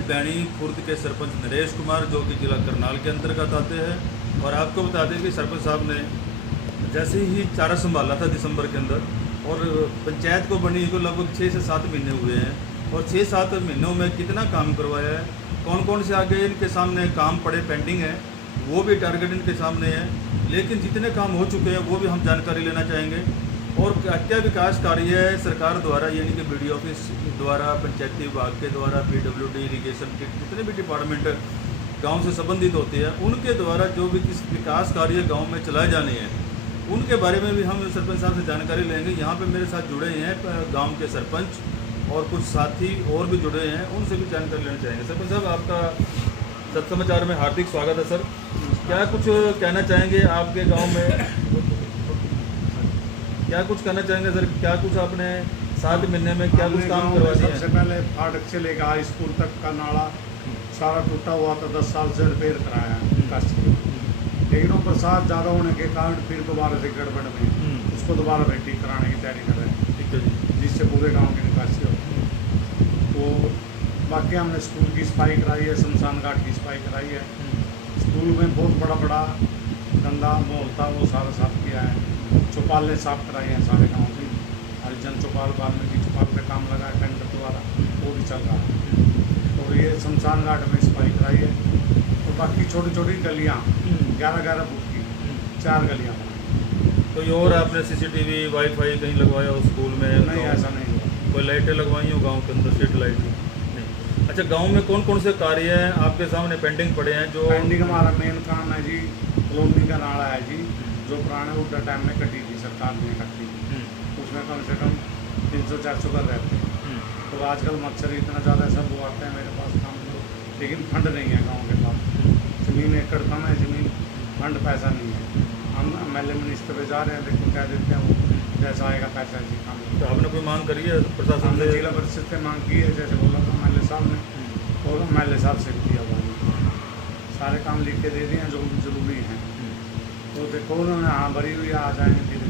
हैं बैणी खुर्द के सरपंच नरेश कुमार, जो कि जिला करनाल के अंतर्गत आते हैं। और आपको बता दें कि सरपंच साहब ने जैसे ही चारा संभाला था दिसंबर के अंदर, और पंचायत को बनी को लगभग 6 से 7 महीने हुए हैं, और 6-7 महीनों में कितना काम करवाया है, कौन कौन से आगे इनके सामने काम पड़े पेंडिंग है, वो भी टारगेट इनके सामने है। लेकिन जितने काम हो चुके हैं वो भी हम जानकारी लेना चाहेंगे। और क्या क्या विकास कार्य है सरकार द्वारा, यानी कि BDO ऑफिस द्वारा, पंचायती विभाग के द्वारा, PWD, इरीगेशन के जितने भी डिपार्टमेंट गांव से संबंधित होते हैं, उनके द्वारा जो भी किस विकास कार्य गांव में चलाए जाने हैं, उनके बारे में भी हम सरपंच साहब से जानकारी लेंगे। यहाँ पे मेरे साथ जुड़े हैं गांव के सरपंच और कुछ साथी और भी जुड़े हैं, उनसे भी जानकारी लेना चाहेंगे। सरपंच साहब, आपका सत समाचार में हार्दिक स्वागत है सर। क्या कुछ कहना चाहेंगे आपके गांव में, क्या कुछ कहना चाहेंगे सर? क्या कुछ आपने 7 महीने में क्या कुछ काम करवा दिया? सबसे पहले फाटक से लेकर हाई स्कूल तक का नाला सारा टूटा हुआ था, 10 साल से रिपेयर कराया है। लेकिन वो बरसात ज़्यादा होने के कारण फिर दोबारा से गड़बड़ में उसको दोबारा फिर ठीक कराने की तैयारी कर रहे हैं। ठीक है जी। जिससे पूरे गांव की निकासी हो। तो बाकी हमने स्कूल की सफाई कराई है, शमशान घाट की सफाई कराई है। स्कूल में बहुत बड़ा गंदा माहौल था, वो सारा साफ किया है। चौपालें साफ कराई हैं सारे गाँव की। हरिजन चौपाल, वाल्मीकि चौपाल पे काम लगा है टेंडर द्वारा, वो भी चल रहा है। और ये शमशान घाट में सफाई कराई है। और बाकी छोटी छोटी गलियाँ 11-11 फुट की 4 गलियाँ बनाई। कोई और आपने CCTV, वाईफाई कहीं लगवाया हो स्कूल में? नहीं, ऐसा नहीं हुआ। कोई लाइटें लगवाई हो गांव के अंदर, स्ट्रीट लाइट नहीं? अच्छा, गांव में कौन कौन से कार्य हैं आपके सामने पेंडिंग पड़े हैं? जो पेंडिंग हमारा मेन काम है जी, कॉलोनी का नाला है जी, जो पुराने उल्टा टाइम में कटी थी, सरकार ने कटी थी। उसमें कम से कम 300-400 घर रहते हैं। तो आजकल मच्छर इतना ज़्यादा सब वो आते हैं मेरे पास काम करो, लेकिन फंड नहीं है गाँव के पास। ज़मीन एकड़ कम है, ज़मीन फंड पैसा नहीं है। हम MLA मिनिस्टर पे जा रहे हैं, लेकिन कह देते हैं वो जैसा आएगा पैसा जी काम। तो आपने कोई मांग करी है प्रशासन हमने से? जिला परिषद से मांग की है, जैसे बोला था MLA साहब ने, और MLA साहब से दिया हुआ सारे काम लिख के दे दिए हैं जो जरूरी हैं। तो देखो उन्होंने हाँ भरी हुई आ जाएंगे धीरे।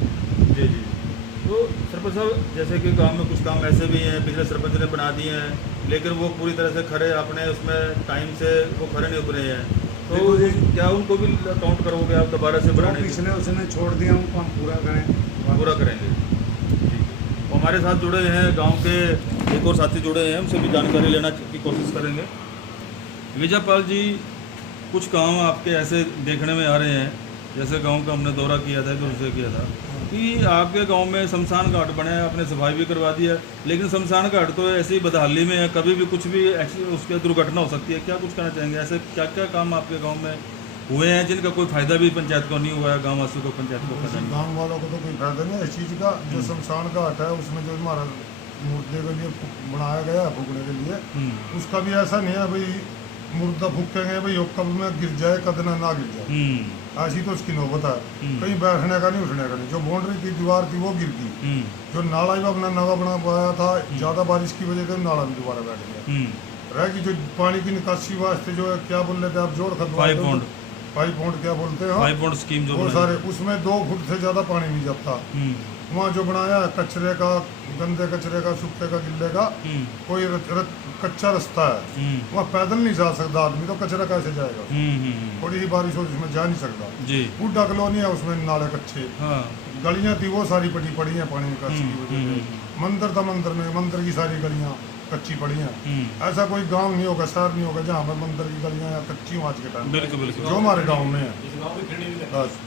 जी जी। तो सरपंच साहब, जैसे कि गांव में कुछ काम ऐसे भी हैं पिछले सरपंच ने बना दिए हैं, लेकिन वो पूरी तरह से खरे अपने उसमें टाइम से वो खरे नहीं उतरे हैं, तो क्या उनको भी काउंट करोगे आप दोबारा से बनाने? पिछले उसने छोड़ दिया, उनको हम पूरा करेंगे। ठीक है। तो हमारे साथ जुड़े हैं गांव के एक और साथी जुड़े हैं, उनसे भी जानकारी लेना की कोशिश करेंगे। विजयपाल जी, कुछ काम आपके ऐसे देखने में आ रहे हैं, जैसे गांव का हमने दौरा किया था, दूसरे किया था, कि आपके गांव में शमशान घाट बने हैं, आपने सफाई भी करवा दी है, लेकिन शमशान घाट तो ऐसी बदहाली में है, कभी भी कुछ भी उसके दुर्घटना हो सकती है। क्या कुछ कहना चाहेंगे? ऐसे क्या क्या काम आपके गांव में हुए हैं जिनका कोई फायदा भी पंचायत को नहीं हुआ है, गाँव वासियों को, पंचायत को फायदा नहीं? गाँव वालों को तो कोई फायदा नहीं है इस चीज़ का। जो शमशान घाट है उसमें जो हमारा मुर्दे के लिए बनाया गया है फूकने के लिए, उसका भी ऐसा नहीं है भाई मुर्दा फूकेंगे भाई वो कब में गिर जाए, कद ना गिर जाए, ऐसी तो उसकी नौबत है। कहीं बैठने का नहीं, उठने का नहीं। जो बाउंड्री की दीवार थी वो गिर गई। जो नाला भी अपना नवा बना पाया था, ज़्यादा बारिश की वजह से नाला भी दोबारा बैठ गया। रहेगी जो पानी की निकासी वास्ते जो है, क्या बोल रहे थे आप, जोड़ खतवा 5 पॉइंट क्या बोलते हैं, 5 पॉइंट स्कीम जो वो सारे, उसमें 2 फुट से ज़्यादा पानी नहीं जाता। वहाँ जो बनाया कचरे का, गंदे कचरे का, सूखे का, गिल्ले का, कोई कच्चा रास्ता है, वहाँ पैदल नहीं जा सकता आदमी, तो कचरा कैसे जाएगा? थोड़ी ही बारिश हो जिसमें जा नहीं सकता। बूढ़ा कॉलोनी है, उसमें नाले कच्चे, गलियाँ थी वो सारी पड़ी हैं पानी निकासी की वजह से। मंदिर था, मंदिर की सारी गलियाँ कच्ची पड़ी हैं। ऐसा कोई गांव नहीं होगा, शहर नहीं होगा जहाँ पर मंदिर की गलियाँ कच्ची हो आज के टाइम, बिल्कुल जो हमारे गांव में है। बस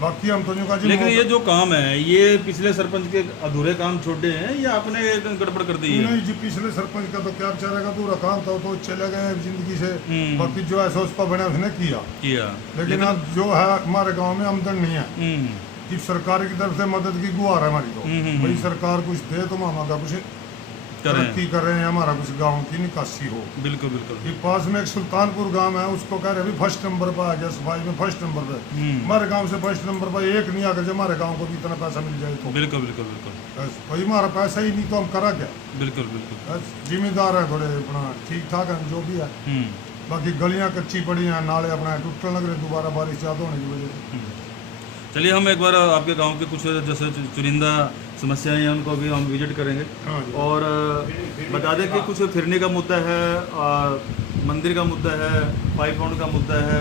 बाकी हम तो का जी। लेकिन ये जो काम है, ये पिछले सरपंच के अधूरे काम छोड़े हैं या आपने गड़बड़ कर दी है? नहीं जी, पिछले सरपंच का तो क्या बेचारे का अधूरा काम था, तो चले गए जिंदगी से। बाकी जो ऐसा उसका बना उसने किया। लेकिन अब जो है हमारे गाँव में आमदन नहीं है कि सरकार की तरफ से मदद की गुहार है हमारी, तो भाई सरकार कुछ दे तो मामा का कुछ तरक्की कर रहे हैं, हमारा कुछ गांव की निकासी हो। बिल्कुल बिल्कुल। ये पास में एक सुल्तानपुर गांव है, उसको कह रहे अभी फर्स्ट नंबर पर आ गया सफाई में, फर्स्ट नंबर पे। हमारे गांव से फर्स्ट नंबर पर एक नहीं आकर, जब हमारे गांव को भी इतना पैसा मिल जाए तो। बिल्कुल बिल्कुल बिल्कुल। भाई हमारा पैसा ही नहीं तो हम करा क्या? बिल्कुल बिल्कुल। जिम्मेदार है थोड़े, अपना ठीक ठाक है जो भी है। बाकी गलियाँ कच्ची पड़ी हैं, नाले अपना टूटने लग रहे दोबारा बारिश ज़्यादा होने की वजह से। चलिए, हम एक बार आपके गांव के कुछ जैसे चुनिंदा समस्याएं हैं उनको भी हम विजिट करेंगे। और बता दें कि कुछ फिरने का मुद्दा है, मंदिर का मुद्दा है, पाइपलाइन का मुद्दा है,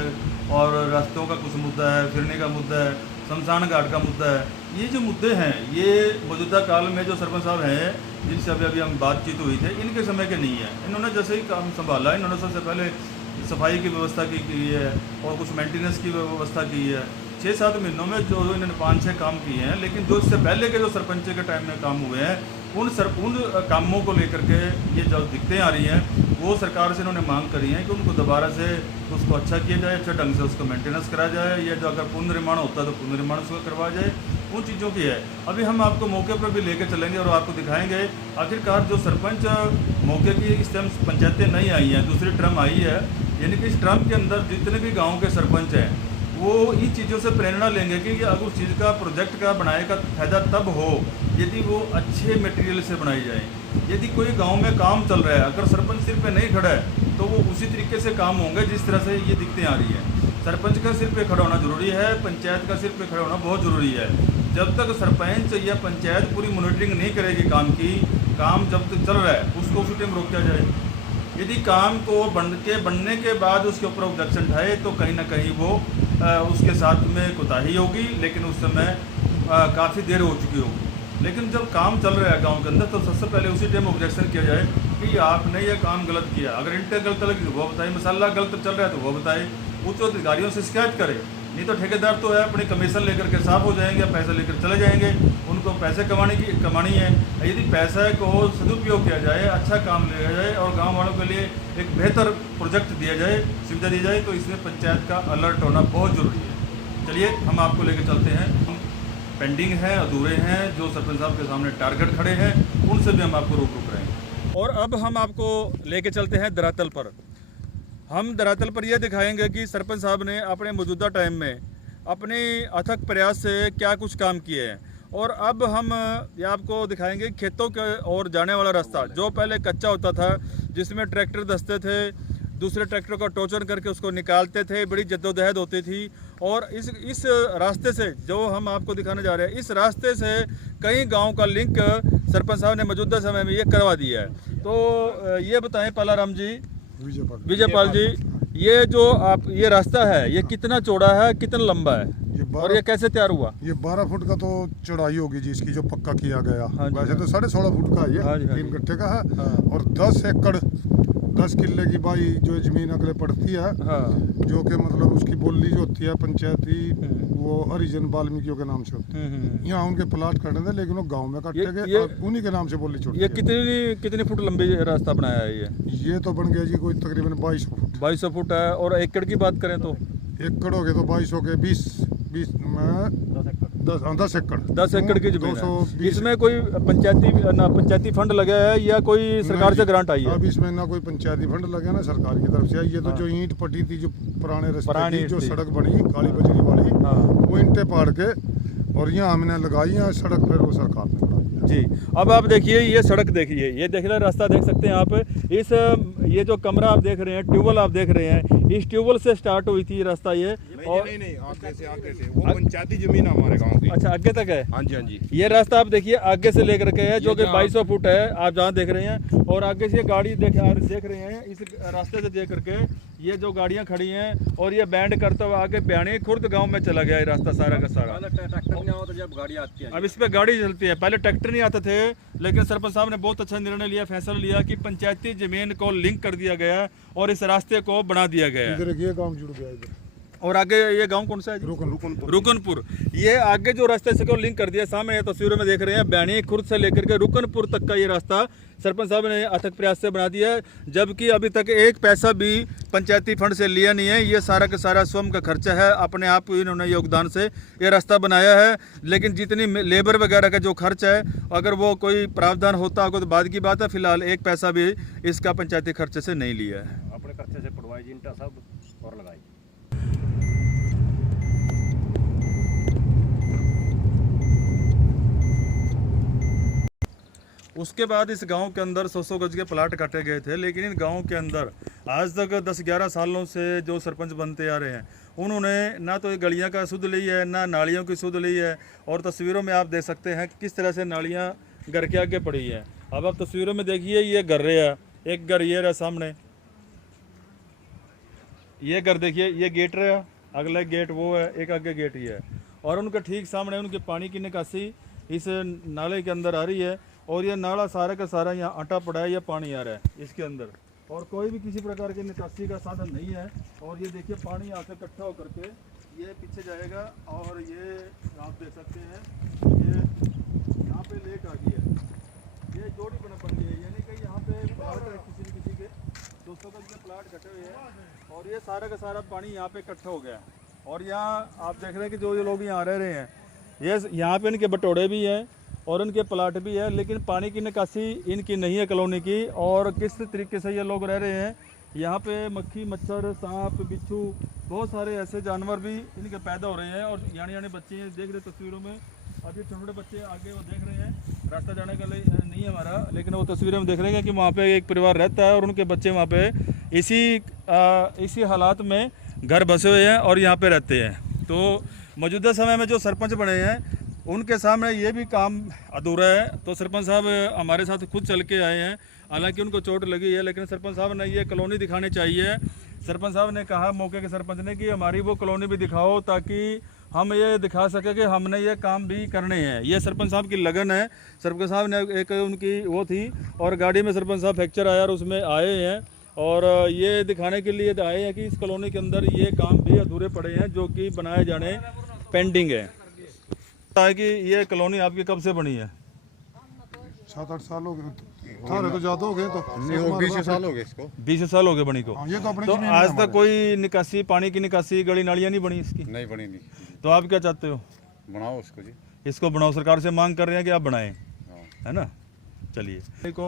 और रास्तों का कुछ मुद्दा है, फिरने का मुद्दा है, शमशान घाट का मुद्दा है। ये जो मुद्दे हैं ये मौजूदा काल में जो सरपंच साहब हैं जिनसे अभी हम बातचीत हुई थे, इनके समय के नहीं है। इन्होंने जैसे ही काम संभाला, इन्होंने सबसे पहले सफाई की व्यवस्था की है और कुछ मेंटेनेंस की व्यवस्था की है। 6-7 महीनों में जो इन्होंने 5-6 काम किए हैं, लेकिन जो इससे पहले के जो सरपंच के टाइम में काम हुए हैं उन कामों को लेकर के ये जो दिक्कतें आ रही हैं वो सरकार से इन्होंने मांग करी है कि उनको दोबारा से उसको अच्छा किया जाए, अच्छे ढंग से उसको मेंटेनेंस करा जाए, या जो अगर पुनर्निर्माण होता है तो पुनर्निर्माण उसको करवाया जाए, उन चीज़ों की है। अभी हम आपको मौके पर भी लेकर चलेंगे और आपको दिखाएंगे आखिरकार जो सरपंच मौके की इस टाइम पंचायतें नहीं आई हैं, दूसरी टर्म आई है, यानी कि इस टर्म के अंदर जितने भी गाँव के सरपंच हैं वो इन चीज़ों से प्रेरणा लेंगे कि अगर उस चीज़ का प्रोजेक्ट का बनाए का फायदा तब हो यदि वो अच्छे मटेरियल से बनाई जाए। यदि कोई गांव में काम चल रहा है, अगर सरपंच सिर पे नहीं खड़ा है तो वो उसी तरीके से काम होंगे जिस तरह से ये दिक्कतें आ रही हैं। सरपंच का सिर पे खड़ा होना जरूरी है, पंचायत का सिर पे खड़ा होना बहुत ज़रूरी है। जब तक सरपंच या पंचायत पूरी मॉनिटरिंग नहीं करेगी काम की, काम जब तक चल रहा है उसको उसी टाइम रोका जाए। यदि काम को बनने के बाद उसके ऊपर ऑब्जेक्शन उठाए तो कहीं ना कहीं वो उसके साथ में कोताही होगी, लेकिन उस समय काफ़ी देर हो चुकी होगी। लेकिन जब काम चल रहा है गांव के अंदर तो सबसे पहले उसी टाइम ऑब्जेक्शन किया जाए कि आपने ये काम गलत किया। अगर इंटें गलत लगी तो वो बताए, मसाला गलत चल रहा है तो वो बताए, उच्च अधिकारियों से शिकायत करे। नहीं तो ठेकेदार तो है अपने कमीशन लेकर के साफ हो जाएंगे, पैसे लेकर चले जाएंगे, उनको पैसे कमानी है। यदि पैसे को सदुपयोग किया जाए, अच्छा काम लिया जाए और गांव वालों के लिए एक बेहतर प्रोजेक्ट दिया जाए, सुविधा दी जाए, तो इसमें पंचायत का अलर्ट होना बहुत ज़रूरी है। चलिए हम आपको लेकर चलते हैं। हम पेंडिंग हैं, अधूरे हैं, जो सरपंच साहब के सामने टारगेट खड़े हैं, उनसे भी हम आपको रोक रहे हैं। और अब हम आपको लेके चलते हैं धरातल पर। हम धरातल पर यह दिखाएंगे कि सरपंच साहब ने अपने मौजूदा टाइम में अपने अथक प्रयास से क्या कुछ काम किए हैं। और अब हम ये आपको दिखाएंगे खेतों के ओर जाने वाला रास्ता, जो पहले कच्चा होता था, जिसमें ट्रैक्टर धंसते थे, दूसरे ट्रैक्टर को टोचन करके उसको निकालते थे, बड़ी जद्दोजहद होती थी। और इस रास्ते से जो हम आपको दिखाने जा रहे हैं, इस रास्ते से कई गाँव का लिंक सरपंच साहब ने मौजूदा समय में ये करवा दिया है। तो ये बताएं पालाराम जी, विजयपाल जी, ये रास्ता है, ये कितना चौड़ा है, कितना लंबा है, और ये कैसे तैयार हुआ? ये 12 फुट का तो चौड़ाई होगी जी इसकी, जो पक्का किया गया। वैसे तो 16.5 फुट का है ये, 3 गट्ठे का है। और 10 एकड़ 10 किले की भाई जो जमीन अगले पड़ती है, जो कि मतलब उसकी बोली जो होती है पंचायती, वो हरिजन वाल्मीकियों के नाम से होती है। यहाँ उनके प्लाट खड़े थे, लेकिन वो गांव में काटे गए, उन्हीं के नाम से बोली छोड़ी। ये कितनी फुट लंबी रास्ता बनाया है? ये तो बन गया जी कोई तकरीबन 2200 फुट। 2200 फुट है। और एकड़ की बात करें तो एकड़ हो गए तो 2200 के 20 10 एकड़ की जमीन है। इसमें कोई पंचायती फंड लगा है या कोई सरकार से ग्रांट आई है? अब इसमें ना कोई पंचायती फंड लगा ना सरकार की तरफ से। ये तो जो ईंट पटी थी, जो पुराने रास्ते की जो सड़क बनी काली बजरी वाली, वो ईंटें पाड़ के और यहाँ हमने लगाई है सड़क, फिर वो सरकार ने बनाई जी। अब आप देखिए, ये सड़क देखिए, ये देख रहे रास्ता देख सकते हैं आप। ये जो कमरा आप देख रहे हैं, ट्यूबवेल आप देख रहे हैं, इस ट्यूबवेल से स्टार्ट हुई थी रास्ता ये। और नहीं आगे से वो पंचायती जमीन है हमारे गांव की। अच्छा, आगे तक है? हाँ जी। ये रास्ता आप देखिए आगे से लेकर के है, जो कि 2200 फुट है, आप जहाँ देख रहे हैं। और आगे से गाड़ी देख रहे हैं, इस रास्ते से देख करके ये जो गाड़ियाँ खड़ी हैं, और ये बैंड करते हुए आगे ब्याणी खुर्द गाँव में चला गया ये रास्ता सारा का सारा। जब गाड़ी आती है, अब इस पे गाड़ी चलती है, पहले ट्रैक्टर नहीं आते थे, लेकिन सरपंच साहब ने बहुत अच्छा निर्णय लिया, फैसला लिया कि पंचायती जमीन को लिंक कर दिया गया और इस रास्ते को बना दिया गया। इधर ये गांव जुड़ गया इधर। और आगे ये गांव कौन सा है? रुकनपुर। ये आगे जो रास्ते से को लिंक कर दिया, सामने ये तस्वीरों में देख रहे हैं, ब्याणी खुर्द से लेकर के रुकनपुर तक का ये रास्ता सरपंच साहब ने अथक प्रयास से बना दिया है। जबकि अभी तक एक पैसा भी पंचायती फंड से लिया नहीं है, ये सारा का सारा स्वयं का खर्चा है, अपने आप इन्होंने योगदान से ये रास्ता बनाया है। लेकिन जितनी लेबर वगैरह का जो खर्च है, अगर वो कोई प्रावधान होता होगा तो बाद की बात है। फिलहाल एक पैसा भी इसका पंचायती खर्चे से नहीं लिया है। अपने खर्चे से पड़वाई जिनटा सब और लगाई। उसके बाद इस गांव के अंदर 100 गज के प्लाट काटे गए थे, लेकिन इन गांव के अंदर आज तक 10-11 सालों से जो सरपंच बनते आ रहे हैं, उन्होंने ना तो ये गलियां का सुध ली है, ना नालियों की सुध ली है। और तस्वीरों में आप देख सकते हैं किस तरह से नालियां घर के आगे पड़ी है। अब आप तस्वीरों में देखिए, ये घर है, एक घर ये रहा सामने, ये घर देखिए, ये गेट रहा, अगला गेट वो है, एक आगे गेट ये है, और उनके ठीक सामने उनके पानी की निकासी इस नाले के अंदर आ रही है, और ये नाला सारा का सारा यहाँ अटा पड़ा है, ये पानी आ रहा है इसके अंदर, और कोई भी किसी प्रकार की निकासी का साधन नहीं है। और ये देखिए पानी आकर इकट्ठा होकर के ये पीछे जाएगा, और ये आप देख सकते हैं ये यहाँ पे लेक आ गई है, ये जोड़ी बन गई है, यानी कि यहाँ पे प्लाट है किसी न किसी के 200 गज के प्लाट कटे हुए हैं, और ये सारा का सारा पानी यहाँ पे इकट्ठा हो गया। और यहाँ आप देख रहे हैं कि जो ये लोग यहाँ रह रहे हैं, ये यहाँ पे इनके बटोड़े भी हैं और इनके प्लाट भी है, लेकिन पानी की निकासी इनकी नहीं है कॉलोनी की। और किस तरीके से ये लोग रह रहे हैं, यहाँ पे मक्खी, मच्छर, सांप, बिच्छू, बहुत सारे ऐसे जानवर भी इनके पैदा हो रहे हैं। और यानी बच्चे हैं, देख रहे तस्वीरों में, अभी छोटे छोटे बच्चे आगे वो देख रहे हैं, रास्ता जाने का नहीं है हमारा, लेकिन वो तस्वीरें में देख रहे हैं कि वहाँ पे एक परिवार रहता है और उनके बच्चे वहाँ पे इसी हालात में घर बसे हुए हैं और यहाँ पे रहते हैं। तो मौजूदा समय में जो सरपंच बने हैं उनके सामने ये भी काम अधूरा है। तो सरपंच साहब हमारे साथ खुद चल के आए हैं, हालांकि उनको चोट लगी है, लेकिन सरपंच साहब ने ये कॉलोनी दिखानी चाहिए। सरपंच साहब ने कहा मौके के सरपंच ने कि हमारी वो कॉलोनी भी दिखाओ, ताकि हम ये दिखा सके कि हमने ये काम भी करने हैं। ये सरपंच साहब की लगन है। सरपंच साहब ने एक उनकी वो थी, और गाड़ी में सरपंच साहब फ्रैक्चर आया और उसमें आए हैं, और ये दिखाने के लिए आए हैं कि इस कॉलोनी के अंदर ये काम भी अधूरे पड़े हैं जो कि बनाए जाने पेंडिंग है। कि ये कॉलोनी आपकी कब से बनी है? 7-8 साल हो गए, थारे तो ज्यादा हो गए, तो 20 साल हो गए इसको, 20 साल हो गए बनी को। ये तो अपनी तो जमीन आज है तक कोई निकासी, पानी की निकासी, गली नालियाँ नहीं बनी इसकी? नहीं बनी नहीं। तो आप क्या चाहते हो? बनाओ उसको जी। इसको बनाओ, सरकार से मांग कर रहे हैं कि आप बनाएं, हाँ। है ना। चलिए को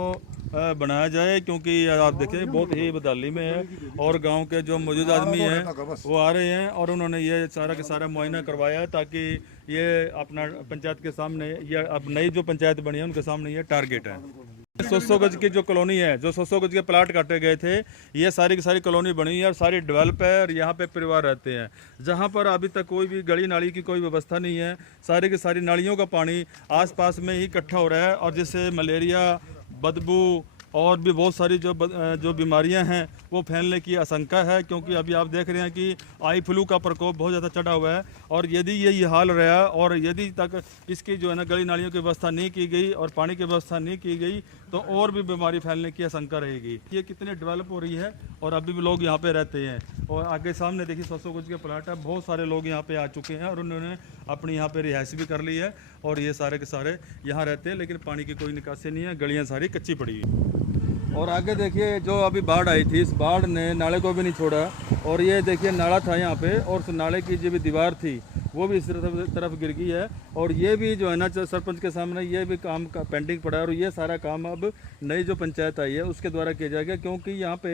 बनाया जाए, क्योंकि आप देखें बहुत ही बदहाली में है, और गांव के जो मौजूद आदमी हैं वो आ रहे हैं और उन्होंने ये सारा के सारा मुआयना करवाया है, ताकि ये अपना पंचायत के सामने, ये अब नई जो पंचायत बनी है उनके सामने ये टारगेट है। 100 गज की जो कॉलोनी है, जो 100 गज के प्लाट काटे गए थे, ये सारी की सारी कॉलोनी बनी है और सारी डेवलप है, और यहाँ पे परिवार रहते हैं, जहाँ पर अभी तक कोई भी गली नाली की कोई व्यवस्था नहीं है। सारी की सारी नालियों का पानी आसपास में ही इकट्ठा हो रहा है, और जिससे मलेरिया, बदबू और भी बहुत सारी जो बीमारियां हैं वो फैलने की आशंका है, क्योंकि अभी आप देख रहे हैं कि आई फ्लू का प्रकोप बहुत ज़्यादा चढ़ा हुआ है। और यदि ये हाल रहा और यदि तक इसकी जो है ना गली नालियों की व्यवस्था नहीं की गई और पानी की व्यवस्था नहीं की गई, तो और भी बीमारी फैलने की आशंका रहेगी। ये कितने डेवलप हो रही है और अभी भी लोग यहाँ पे रहते हैं, और आगे सामने देखिए 100 गज के प्लाट है, बहुत सारे लोग यहाँ पे आ चुके हैं और उन्होंने अपनी यहाँ पे रिहाइश भी कर ली है, और ये सारे के सारे यहाँ रहते हैं, लेकिन पानी की कोई निकासी नहीं है, गलियाँ सारी कच्ची पड़ी हुई। और आगे देखिए जो अभी बाढ़ आई थी, इस बाढ़ ने नाले को भी नहीं छोड़ा, और ये देखिए नाला था यहाँ पे, और उस नाले की जो भी दीवार थी वो भी इस तरफ गिर गई है, और ये भी जो है ना सरपंच के सामने ये भी काम का पेंडिंग पड़ा है, और ये सारा काम अब नई जो पंचायत आई है उसके द्वारा किया जाएगा, क्योंकि यहाँ पे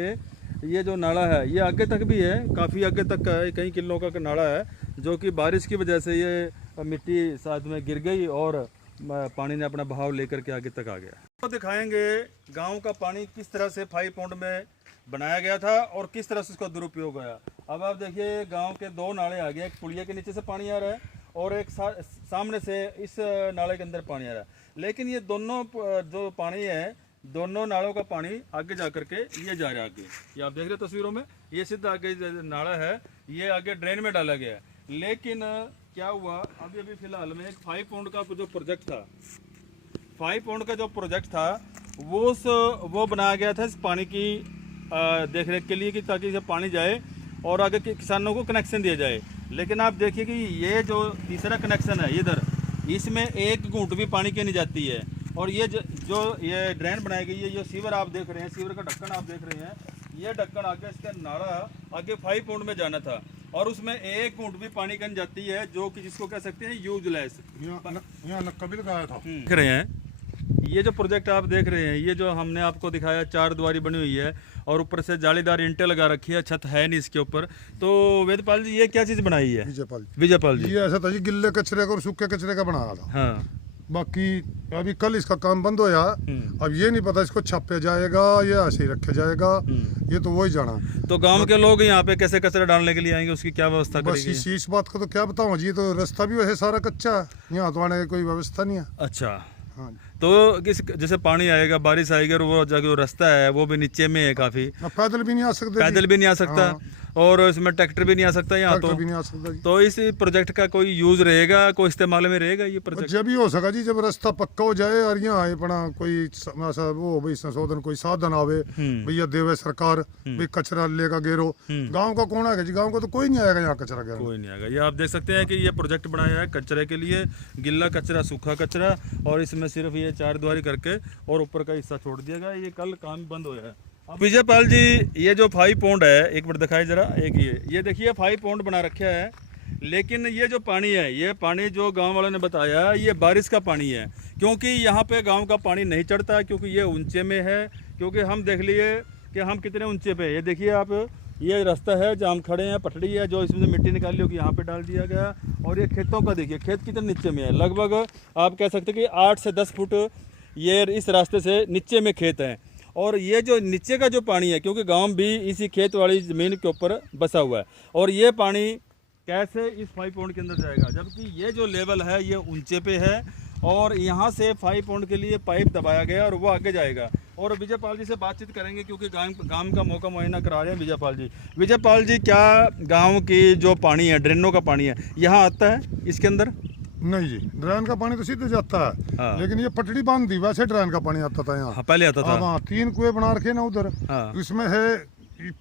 ये जो नाला है ये आगे तक भी है, काफ़ी आगे तक का है, कई किलों का नाला है, जो कि बारिश की वजह से ये मिट्टी साथ में गिर गई और पानी ने अपना बहाव लेकर के आगे तक आ गया। तो दिखाएंगे गांव का पानी किस तरह से 5 पॉइंट में बनाया गया था और किस तरह से इसका दुरुपयोग हुआ। अब आप देखिए गांव के 2 नाले आ गए, एक पुलिया के नीचे से पानी आ रहा है और एक सामने से इस नाले के अंदर पानी आ रहा है, लेकिन ये दोनों जो पानी है, दोनों नालों का पानी आगे जा करके ये जा रहा है आगे, ये आप देख रहे तस्वीरों में, ये सीधा आगे नाला है, ये आगे ड्रेन में डाला गया है। लेकिन क्या हुआ, अभी फिलहाल में एक 5 पॉइंट का जो प्रोजेक्ट था, 5 पॉइंट का जो प्रोजेक्ट था वो बनाया गया था इस पानी की देख रेख के लिए, कि ताकि इसे पानी जाए और आगे के किसानों को कनेक्शन दिया जाए। लेकिन आप देखिए कि ये जो तीसरा कनेक्शन है इधर, इसमें एक घूंट भी पानी की नहीं जाती है, और ये जो ये ड्रेन बनाई गई है, ये सीवर आप देख रहे हैं, सीवर का ढक्कन आप देख रहे हैं, ये ढक्कन आगे इसका नाला आगे 5 पॉइंट में जाना था, और उसमें एक घूंट भी पानी कन जाती है, जो कि जिसको कह सकते हैं यूजलेस। यहाँ नक्का भी लगाया था। देख रहे हैं ये जो प्रोजेक्ट आप देख रहे हैं, ये जो हमने आपको दिखाया 4 द्वारी बनी हुई है और ऊपर से जालीदार ईंटें लगा रखी है, छत है नहीं इसके ऊपर। तो वेदपाल जी ये क्या चीज़ बनाई है? विजयपाल जी ये ऐसा था जी, गिल्ले कचरे का और सूखे कचरे का बनाया था। हाँ, बाकी अभी कल इसका काम बंद होया, अब ये नहीं पता इसको छापे जाएगा या ऐसे ही रखे जाएगा, ये तो वही जाना। तो गांव के लोग यहाँ पे कैसे कचरा डालने के लिए आएंगे, उसकी क्या व्यवस्था बस करेंगे? इस बात का तो क्या बताऊं जी, तो रास्ता भी वैसे सारा कच्चा है, यहाँ तो आने की कोई व्यवस्था नहीं है। अच्छा, हाँ, तो किस जैसे पानी आएगा, बारिश आएगी और वो जगह रास्ता है वो भी नीचे में है काफी, अब पैदल भी नहीं आ सकते जी। पैदल भी नहीं आ सकता हाँ। और इसमें ट्रैक्टर भी नहीं आ सकता यहाँ ट्रैक्टर तो। भी नहीं आ सकता जी। तो इस प्रोजेक्ट का कोई यूज रहेगा, कोई इस्तेमाल में रहेगा ये प्रोजेक्ट? जब ही हो सका जी, जब रास्ता पक्का हो जाए और यहाँ अपना कोई ऐसा वो भाई संशोधन कोई साधन आवे, भैया देवे सरकार, भाई कचरा लेगा गेरो। गांव का कौन आएगा जी? गांव को तो कोई नहीं आएगा यहाँ कचरा गेरो। कोई नहीं आएगा। ये आप देख सकते हैं कि ये प्रोजेक्ट बनाया है कचरे के लिए, गिल्ला कचरा, सूखा कचरा, और इसमें सिर्फ ये 4 द्वारी करके और ऊपर का हिस्सा छोड़ दिया गया। ये कल काम बंद हो है। अब विजय पाल जी, ये जो 5 पॉइंट है, एक बार दिखाई जरा, एक ये देखिए 5 पॉइंट बना रखा है, लेकिन ये जो पानी है, ये पानी जो गांव वालों ने बताया ये बारिश का पानी है, क्योंकि यहाँ पे गांव का पानी नहीं चढ़ता, क्योंकि ये ऊंचे में है। क्योंकि हम देख लिए कि हम कितने ऊंचे पे, ये देखिए आप, ये रास्ता है जहाँ हम खड़े हैं, पटड़ी है जो इसमें से मिट्टी निकाली होगी यहाँ पे डाल दिया गया। और ये खेतों का देखिए, खेत कितने नीचे में है, लगभग आप कह सकते हैं कि 8 से 10 फुट ये इस रास्ते से नीचे में खेत हैं। और ये जो नीचे का जो पानी है, क्योंकि गांव भी इसी खेत वाली ज़मीन के ऊपर बसा हुआ है, और ये पानी कैसे इस 5 पॉइंट के अंदर जाएगा, जबकि ये जो लेवल है ये ऊंचे पे है, और यहाँ से 5 पॉइंट के लिए पाइप दबाया गया और वो आगे जाएगा। और विजय पाल जी से बातचीत करेंगे, क्योंकि गांव का मौका मुआयना करा रहे हैं विजय पाल जी। विजय पाल जी, क्या गाँव की जो पानी है, ड्रेनों का पानी है, यहाँ आता है इसके अंदर? नहीं जी, ड्रेन का पानी तो सीधे जाता है। हाँ। लेकिन ये पटड़ी बांध दी, वैसे ड्रेन का पानी आता था यहाँ। हाँ, पहले आता था। अब हाँ 3 कुएं बना रखे ना उधर। हाँ। इसमें है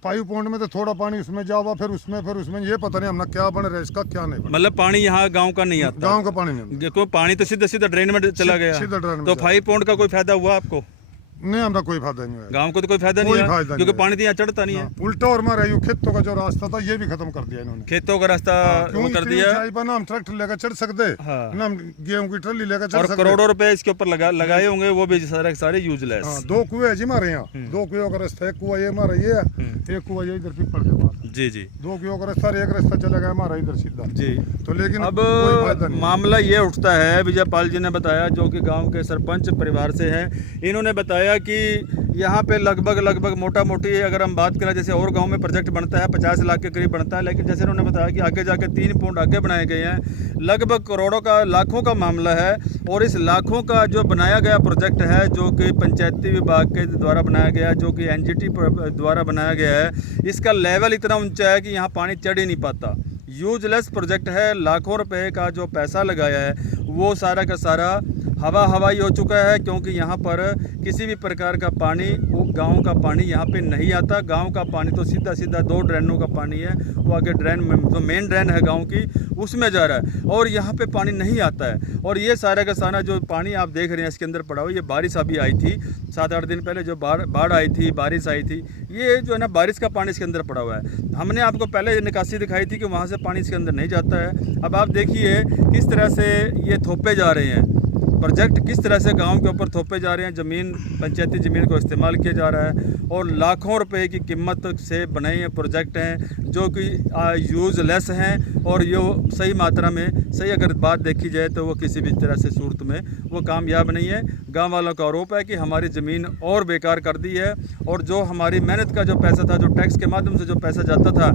5 पॉइंट में तो थोड़ा पानी उसमें जावा, फिर उसमें ये पता नहीं हमने क्या बन रहा है इसका, क्या नहीं बना। मतलब पानी यहाँ गांव का नहीं आता? गांव का पानी नहीं, कोई पानी तो सीधा सीधा ड्रेन में चला गया। सीधा ड्रेन में तो चला। 5 पॉइंट का कोई फायदा हुआ आपको? नहीं, हमारा कोई फायदा नहीं हुआ। गांव को तो कोई फायदा कोई नहीं है, फायदा नहीं क्योंकि है। पानी तो यहाँ चढ़ता नहीं है। उल्टा और मारा यूं खेतों का जो रास्ता था ये भी खत्म कर दिया इन्होंने। खेतों का रास्ता क्यों वो कर इतनी दिया, ऊंचाई पर ना हम ट्रैक्टर लेकर चढ़ सकते, हाँ। ना हम गेहूं की ट्रॉली लेकर चढ़ और सकते। करोड़ों रुपए इसके ऊपर लगाए होंगे, वो भी सारे सारे यूजलेस। हाँ, 2 कुएं है जी हमारे यहाँ, 2 कुएं का रास्ता, एक कुआ ये हमारा ये है, एक कुआ ये इधर पीपल के पास। जी जी। 2 कुओं का रास्ता, एक रास्ता चला गया हमारा इधर सीधा जी। तो। लेकिन अब कोई फायदा नहीं। मामला ये उठता है, विजय पाल जी ने बताया, जो कि गांव के सरपंच परिवार से हैं, इन्होंने बताया कि यहाँ पे लगभग मोटा मोटी अगर हम बात करें, जैसे और गांव में प्रोजेक्ट बनता है 50 लाख के करीब बनता है, लेकिन जैसे उन्होंने बताया कि आगे जाके 3 पॉइंट आगे बनाए गए हैं, लगभग करोड़ों का, लाखों का मामला है। और इस लाखों का जो बनाया गया प्रोजेक्ट है, जो कि पंचायती विभाग के द्वारा बनाया गया, जो कि NGT द्वारा बनाया गया है, इसका लेवल इतना ऊंचा है कि यहाँ पानी चढ़ ही नहीं पाता। यूजलेस प्रोजेक्ट है। लाखों रुपए का जो पैसा लगाया है वो सारा का सारा हवाई हो चुका है, क्योंकि यहाँ पर किसी भी प्रकार का पानी, वो गांव का पानी यहाँ पे नहीं आता। गांव का पानी तो सीधा 2 ड्रेनों का पानी है, वो आगे ड्रेन में जो मेन ड्रेन है गांव की उसमें जा रहा है, और यहाँ पे पानी नहीं आता है। और ये सारा का सारा जो पानी आप देख रहे हैं इसके अंदर पड़ा हुआ, ये बारिश अभी आई थी 7-8 दिन पहले, जो बाढ़ आई थी, बारिश आई थी, ये जो है ना बारिश का पानी इसके अंदर पड़ा हुआ है। हमने आपको पहले निकासी दिखाई थी कि वहाँ से पानी इसके अंदर नहीं जाता है। अब आप देखिए किस तरह से ये थोपे जा रहे हैं, प्रोजेक्ट किस तरह से गांव के ऊपर थोपे जा रहे हैं, ज़मीन, पंचायती ज़मीन को इस्तेमाल किया जा रहा है, और लाखों रुपए की कीमत से बने हुए प्रोजेक्ट हैं जो कि यूजलेस हैं। और ये सही मात्रा में, सही अगर बात देखी जाए तो वो किसी भी तरह से सूरत में वो कामयाब नहीं है। गांव वालों का आरोप है कि हमारी ज़मीन और बेकार कर दी है, और जो हमारी मेहनत का जो पैसा था, जो टैक्स के माध्यम से जो पैसा जाता था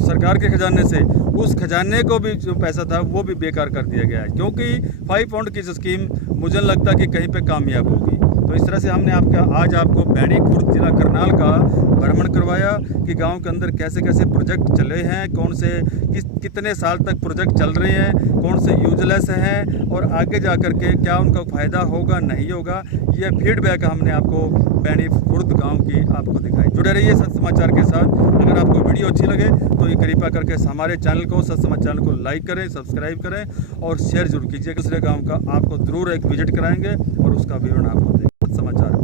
सरकार के खजाने से, उस खजाने को भी जो पैसा था वो भी बेकार कर दिया गया है। क्योंकि 5 पॉइंट की स्कीम मुझे नहीं लगता कि कहीं पे कामयाब होगी। तो इस तरह से हमने आज आपको बैणी खुर्द जिला करनाल का भ्रमण करवाया कि गांव के अंदर कैसे कैसे प्रोजेक्ट चले हैं, कौन से कितने साल तक प्रोजेक्ट चल रहे हैं, कौन से यूजलेस हैं, और आगे जा कर के क्या उनका फ़ायदा होगा नहीं होगा, ये फीडबैक हमने आपको बैणी खुर्द गांव की आपको दिखाई। जुड़े रहिए सच समाचार के साथ। अगर आपको वीडियो अच्छी लगे तो ये कृपया करके हमारे चैनल को, सच समाचार चैनल को लाइक करें, सब्सक्राइब करें और शेयर जरूर कीजिए। दूसरे गाँव का आपको ज़रूर एक विजिट कराएंगे और उसका विवरण आपको देंगे। समाचार।